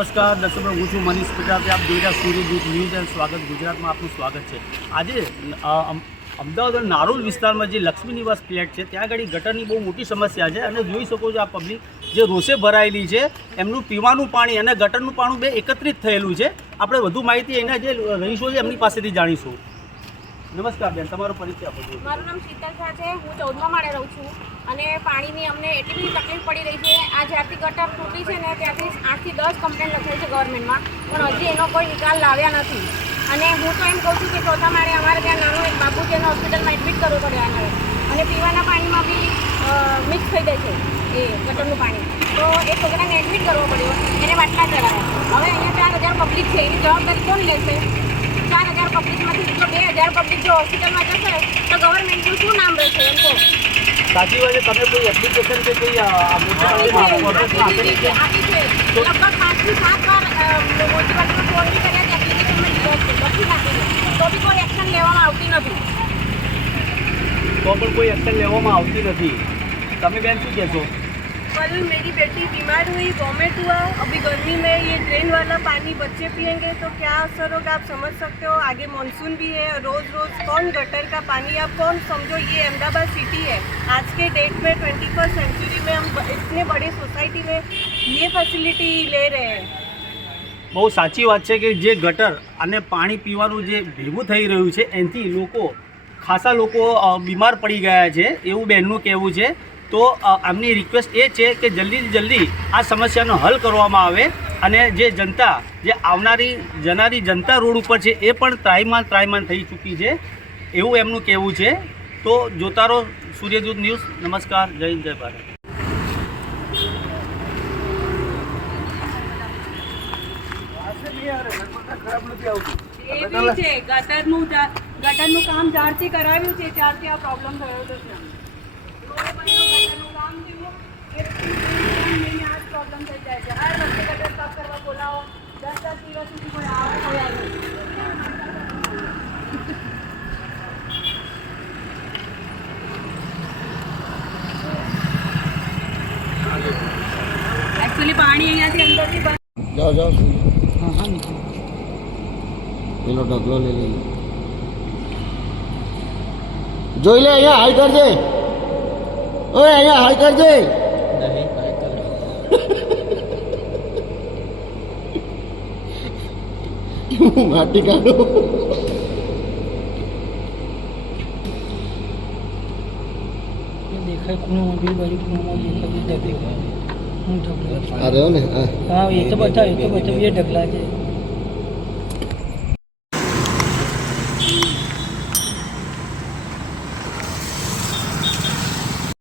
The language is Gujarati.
નમસ્કાર દર્શકો, હું છું મનીષ પ્રજાપતિ. આપ જોઈ રહ્યા સૂર્યદૂત ન્યૂઝ એન્ડ સ્વાગત ગુજરાતમાં આપનું સ્વાગત છે. આજે અમદાવાદ નારોલ વિસ્તારમાં જે લક્ષ્મી નિવાસ ફ્લેટ છે ત્યાં આગળ ગટરની બહુ મોટી સમસ્યા છે અને જોઈ શકો છો આ પબ્લિક જે રોષે ભરાયેલી છે એમનું પીવાનું પાણી અને ગટરનું પાણી બે એકત્રિત થયેલું છે. આપણે વધુ માહિતી એના જે રહીશો છે એમની પાસેથી જાણીશું. નમસ્કાર બેન, તમારો પરિચય આપો. મારું નામ શીતલ શાહ છે. હું 14મા માળે રહું છું અને પાણીની અમને એટલી બધી તકલીફ પડી રહી છે. આ જ્યારથી ગટર તૂટી છે ને ત્યાંથી 8 થી 10 કમ્પ્લેન લખાઈ છે ગવર્મેન્ટમાં, પણ હજી એનો કોઈ નિકાલ લાવ્યા નથી. અને હું તો એમ કહું છું કે 4થા માળે અમારે ત્યાં નાનો એક બાબુ છે એને હોસ્પિટલમાં એડમિટ કરવું પડે અને પીવાના પાણીમાં બી મિક્સ થઈ જાય છે એ ગટરનું પાણી. તો એ છોકરાને એડમિટ કરવો પડ્યો, એને બાટલા ચડાવ્યા. હવે અહીંયા 4000 પબ્લિક છે, એની જવાબદારી કોણ લેશે? 4000 પબ્લિકમાંથી જો 2000 પબ્લિક જો હોસ્પિટલમાં જશે તો ગવર્મેન્ટનું શું નામ રહેશે? એમ કહો. સાચી વાત છે. તમે કોઈ એપ્લિકેશન કે કોઈ આપી છે. લગભગ 5 થી 7 વાર મ્યુનિસિપાલિટીમાં ફોન બી કર્યા, એપ્લિકેશનમાં લખી નાખી તો બી કોઈ એક્શન લેવામાં આવતી નથી. તો પણ કોઈ એક્શન લેવામાં આવતી નથી. તમે બેન શું કહેશો? कल मेरी बेटी बीमार हुई, वॉमिट हुआ. अभी गर्मी में ये ड्रेन वाला पानी बच्चे पियेंगे तो क्या असर होगा आप समझ सकते हो. आगे मानसून भी है, रोज़ रोज़ कौन गटर का पानी, आप कौन समझो. ये अहमदाबाद सिटी है, आज के डेट में 21st सेंचुरी में हम इतने बड़ी सोसाइटी में ये फैसिलिटी ले रहे हैं. બહુ સાચી વાત છે કે જે ગટર અને પાણી પીવાનું જે ભેગું થઈ રહ્યું છે એનાથી ખાસા લોકો બીમાર પડી ગયા છે એવું બહેનનું કહેવું છે. તો આમની રિક્વેસ્ટ એ છે કે જલ્દીથી જલ્દી આ સમસ્યાનો હલ કરવામાં આવે અને જે જનતા જે જનારી જનતા રોડ ઉપર છે એ પણ ત્રાહિમામ થઈ ચૂકી છે એવું એમનું કહેવું છે. તો જોતા રહો સૂર્યદૂત ન્યૂઝ. નમસ્કાર, જય હિન્દ, જય ભારત. એ બી છે ગટરનું કામ જ્યારથી કરાવ્યું છે ત્યારથી આ પ્રોબ્લેમ થયો છે. ગટરનું કામ થયું એ આ પ્રોબ્લેમ થઈ જાય છે. હર વખતે ગટર સાફ કરવા બોલાવો, 10 દિવસ સુધી કોઈ આવે કોઈ આવે. एक्चुअली पानी અહીંયાથી અંદરથી जाओ जाओ હા હા નીકળો. પેલો ઢગલો લઈ લઈએ. જોઈ લે, અહીંયા હાઈ કરજે. ઓય અહીંયા હાઈ કરજે. માટી કાઢો. દેખાય ખૂણામાં બે બાજુ ખૂણામાં દેખાય. હું ઢગલા આ રહ્યો ને હા, એ તો બધા બે ઢગલા છે.